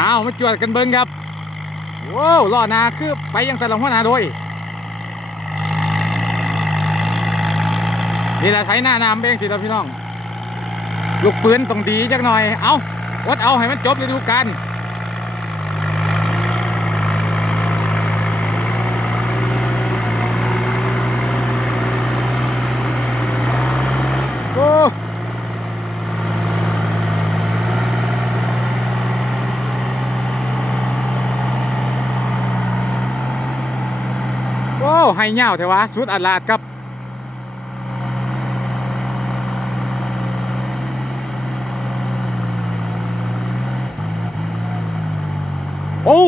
เอามาจวดกันเบิ้งครับว้าวล่อนาคือไปยังสลังหัวหนาโดยนี่แหละไถหน้าน้ำเองสิคราพี่น้อง ลูกปืนต้องดีจักหน่อย เอาวัดเอาให้มันจบฤดูกาลโอ้โอ้ ให้เงาเถอะวะสุดอัดลาดครับโอ้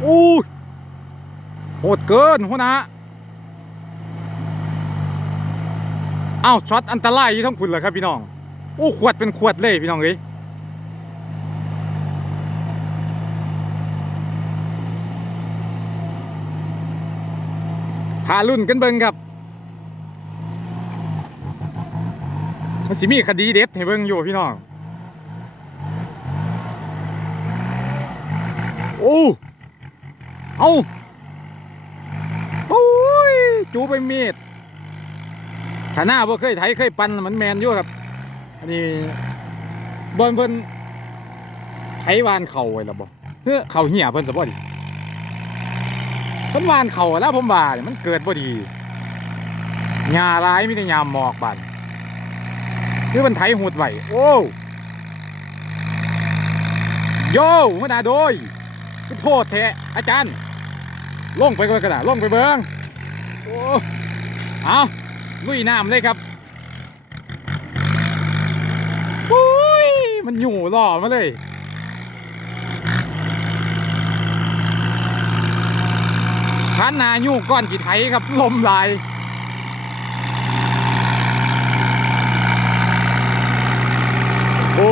โอ้โหดเกินหัวนะอ้าวช็อตอันตรายอยู่ทั้งคุณเหรอครับพี่น้อง โอ้ขวดเป็นขวดเลยพี่น้องเอ้ยารุ่นกันเบิ่งครับ มันสิมีคดีเด็ดให้เบิ่งอยู่พี่น้อง โอ้ เอาโอ้ย จูไปเมีดถ้าหน้าบ่เคยไถเคยปันมันแมนอยู่ครับ อันนี้บนเพิ่นไถวานเข่าไว้แล้วบ่เฮ้อเข่าเหี่ยเพิ่นซะบ่ดิ เพิ่นวานเข่าแล้วผมว่าเนี่ยมันเกิดบ่ดีหญ้าร้ายมีแต่หญ้าหมอกบาดคือมันไถหูดไหวโอ้โย่มาดาโดยก็โทษแท้อาจารย์ลงไปก่อนกระดาษลงไปเบิงโอ้เอาลุยน้ำเลยครับโอ้ยมันอยู่หล่อมาเลย ขันหนายู่ก้อนขีไทยครับลมลาย โอ้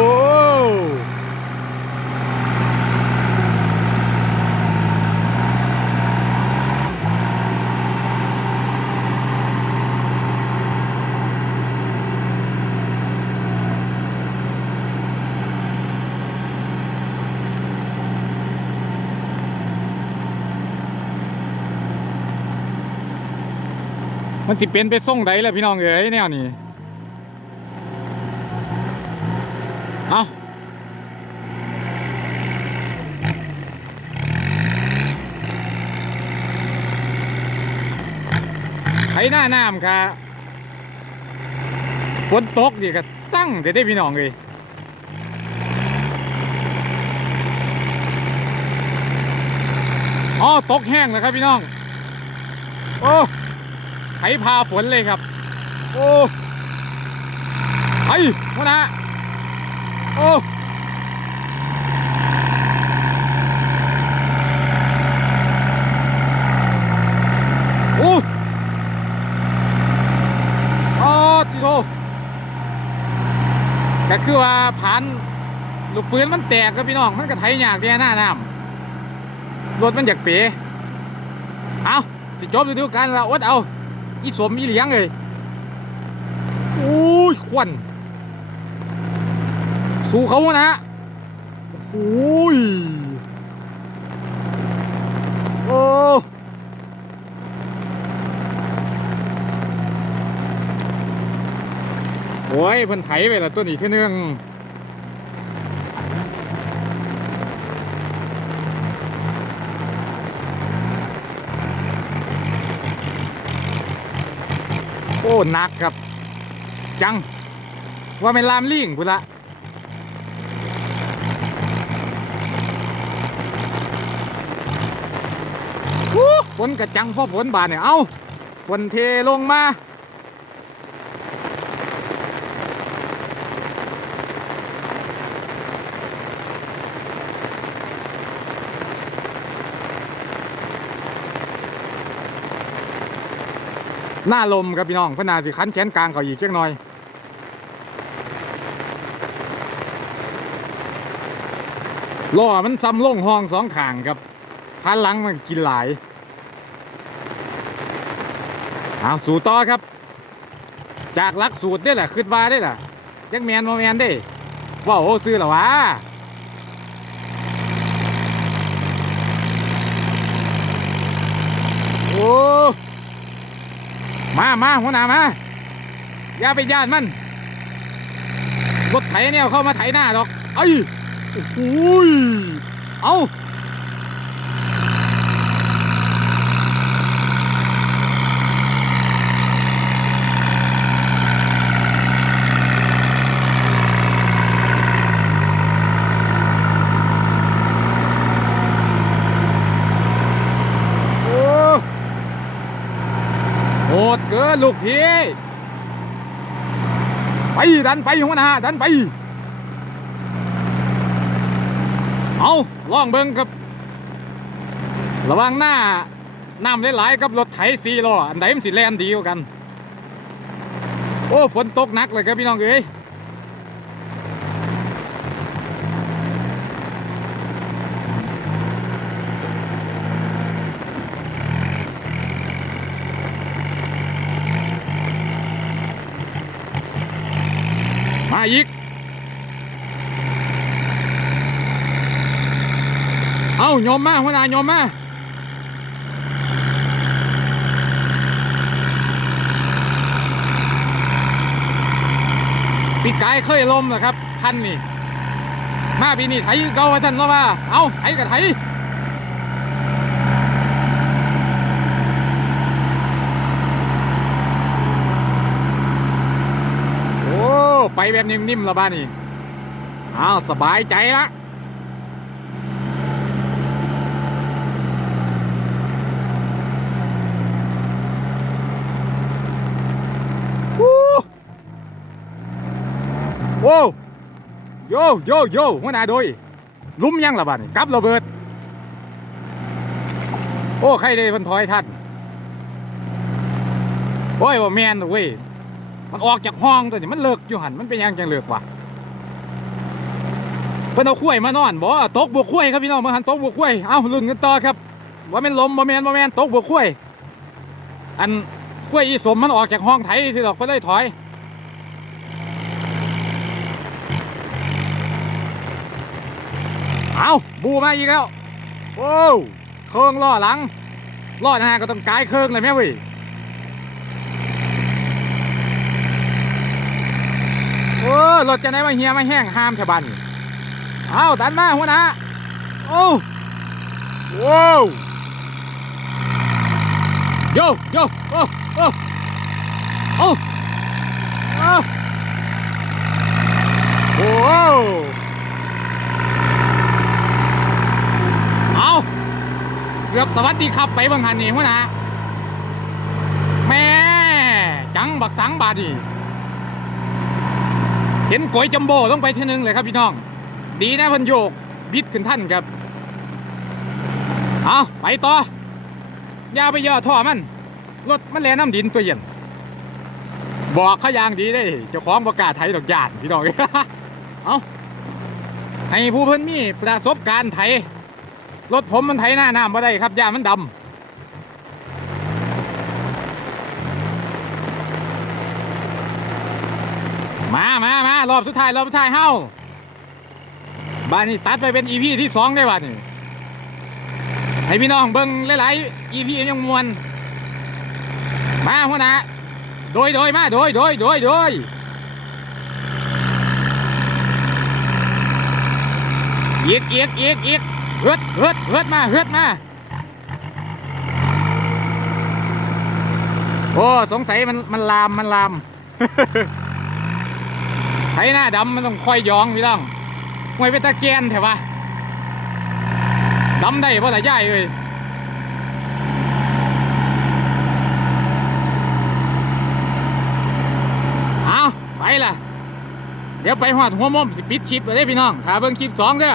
มันสิเป็นไปส่งใดแล้วพี่น้องเอ๋ยแนวนี้เอาไถหน้าน้ำค่ะฝนตกนี่ก็สั่งเดี๋ยวได้พี่น้องเลยอ๋อตกแห้งแล้วครับพี่น้อง ไถพาฝนเลยครับ โอ้ไอ้หัวหนะโอ้โอ้อ๋อติโตก็คือว่าผ่านลูกปืนมันแตกครับพี่น้องมันก็ไถยากแน่หน้าน้ำรถมันอยากเป๋เอาสิจบฤดูกาลแล้วอดเอา อีสมอีเหลียงเลยโอ้ยควันสู้เขานะโอ้ยโอ้โอ้ยเพิ่นไถไปละตัวนี้เท่นึง อ้หนักครับ จัง ว่าเป็นลามลิงพุนละฝนกระจังพ่อฝนบาดเนี่ยเอาฝนเทลงมา หน้าลมครับพี่น้องพนาสิขันแขนกลางเขาอีกเล็กน้อย ล่อมันซ้ำล่งห้องสองขางครับพันหลังมันกินหลายเอาสู่ต่อครับ จากลักสูตรได้แหละคืดนมาได้แหละจักแมนมาแมนได้ว่าโอ้ซื้อหรอวะโอ้ มามาหัวหน้ามาอย่าไปย่านมันรถไถเนี่ยเข้ามาไถหน้าดอก เอ้ยโอ้ยเอาโอ้โห อลูกพี่ไปดันไปหัวหน้าดันไป เอาลองเบิ้งครับ ระวังหน้าน้ำหลายๆกับรถไถสีล้ออันไหนมันสิแล่นดีกว่ากัน โอ้ฝนตกหนักเลยครับพี่น้องเอ้ย มาอีก เอาโยมมาหัวหน้าโยมมาปีกายเคยลมนะครับ พันนี่ มาปีนี้ไถเก่าว่าท่านว่าว่า เอาไถกับไถโอ้ ไป แบบนิ่มๆและบ้านี่อ้าวสบายใจละวู้โว้โยโยโยหัวหน้าโดยลุ้มยังละบ้านี่กลับระเบิด โอ้ ใครได้พันถอยท่านโอ้ยว่าแมนเว้ย มันออกจากห้องตัวนี้มันเลิกอยู่หันมันเป็นยังจังเลิกวะเพิ่นเอาคุ้ยมานอนบ่ตกบวกคุ้ยครับพี่น้องมาหันตกบวกคุ้ยเอ้าลุ้นกันต่อครับว่าแม่นลมบ่แม่นบ่แม่นตกบวกคุ้ยอันกล้วยอีสมมันออกจากห้องไถสิดอกก็เลยถอยเอาบูมาอีกแล้วโอ้เครื่องล่อหลังล่อหน้าก็ต้องกายเครื่องเลยแม่เว้ยโอรถจะได้มาเฮียมาแห้งห้ามชาวบ้านนี่เอาดันมาหัวหน้าโอ้ว้าวโยโยโอ้โอ้โอ้โอ้โอ้เอาเกือบสวัสดีครับไปบางหันนี่หัวหน้าแม่จังบักสังบาดี เห็นก๋วยจัมโบ้ต้องไปที่นึงเลยครับพี่น้อง ดีนะพันโยกบิดขึ้นท่านครับ เอาไปต่อย่าไปย่อท่อมัน รถมันแล่น้ำดินตัวเย็นบอกเขาอย่างดีได้เจ้าของประกาศไทยดอกหยานพี่น้องเอาให้ผู้เพิ่นมีประสบการณ์ไถรถผมมันไถหน้าน้ำมาได้ครับยามันดำ มามา มารอบสุดท้ายรอบสุดท้ายเฮ้าบ้านนี้ตัดไปเป็นอีพีที่สองได้บ้านนี้ให้พี่น้องเบิ่งหลายๆอีพียังมวน มาหัวหน้าโดยโดยมาโดยโดยโดยโดยเอียกอียกอียกอียกเฮืดเฮืดเฮืดมาเฮืดมาโอ้สงสัยมันมันลามมันลาม ไถหน้าดำมันต้องคอยยองพี่น้องมวยเป็นตะเกียนเถอะวะดำได้เพราะอะไรย่ายเอ้ยเอาไปล่ะ เดี๋ยวไปหอดหัวมุมสิปิดคลิปเลยเด้พี่น้องถ้าเบิ่งคลิปสองเด้อ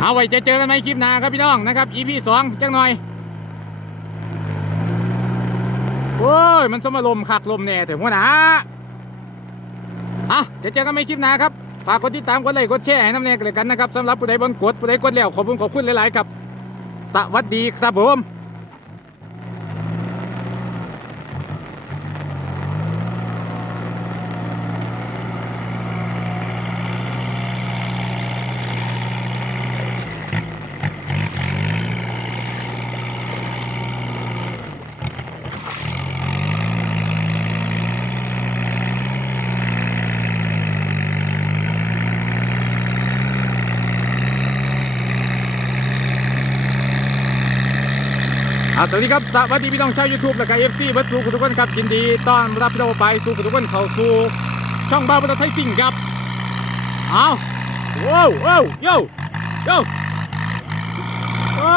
เอาไว้จะเจอกันในคลิปหน้าครับพี่น้องนะครับ EP สองจังหน่อยโอ้ย มันสมลมคักลมแน่เถอะหัวหน้า อะจะเจอกันในคลิปหน้าครับฝากกดติดตามกดไลค์กดแชร์ให้น้ำแน่กันเลยกันนะครับสำหรับผู้ใดบนกดผู้ใดกดแล้วขอบคุณขอบคุณหลายๆครับ สวัสดีครับผม สวัสดีครับ สวัสดีพี่น้องชาวยูทูบและก็เอฟซีเบิร์ดสู่ทุกคนครับยินดีต้อนรับพี่น้องไปสู่ทุกคนเข้าสู่ช่องบ้าประเทศไทยสิ่งครับเอาว้าวว้าวโยโยโอ้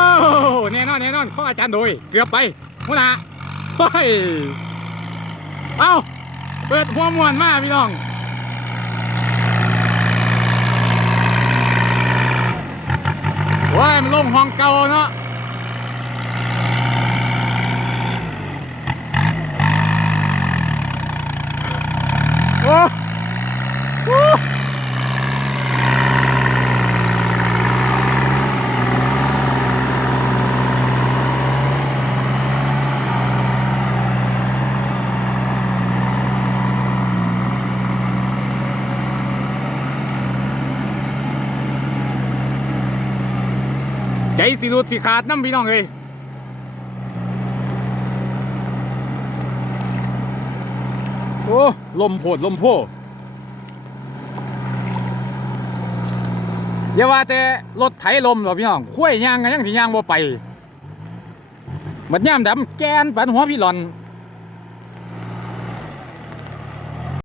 แน่นอนแน่นอนข้ออาจารย์โดยเกือบไปหัวหน้าเฮ้ยเอาเปิดหัวมวนมาพี่น้องว้ายมันลงห้องเก่าเนาะ โอ้โอ้ใจสิรุดสิขาดน้ำพี่น้องเลย โอ้ลมโพดลมโพอย่าว่าแต่รถไถลมหรอกพี่น้องคุ้ยยางกันยังสิยางบ่ไป มัดย่ามดำแกนปันหัวพี่หลอน